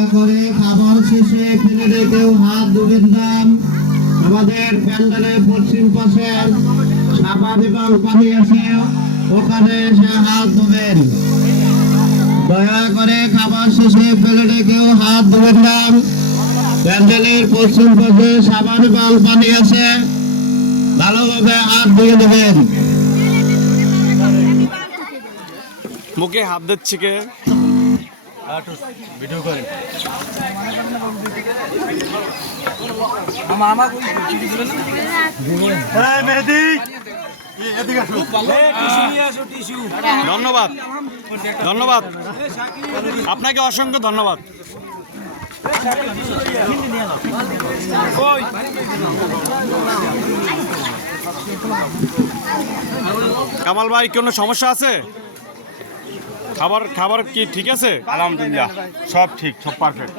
দয়া করে খাবার শেষে প্লেটে কেউ হাত ধুবেন না। আমাদের প্যান্ডেলের পশ্চিম পাশে সাবান এবং পানি আছে, ওখানে এসে হাত ধুবেন। দয়া করে খাবার শেষে প্লেটে কেউ হাত ধুবেন না। প্যান্ডেলের পশ্চিম পাশে সাবান এবং পানি আছে, ভালোভাবে হাত ধুয়ে দেবেন। মুখে হাত দিচ্ছে কে? ভিডিও করে ধন্যবাদ, ধন্যবাদ আপনাকে, অসংখ্য ধন্যবাদ। কামাল ভাই, কোনো সমস্যা আছে? খাবার খাবার কি ঠিক আছে? আলহামদুলিল্লাহ, সব ঠিক, সব পারফেক্ট।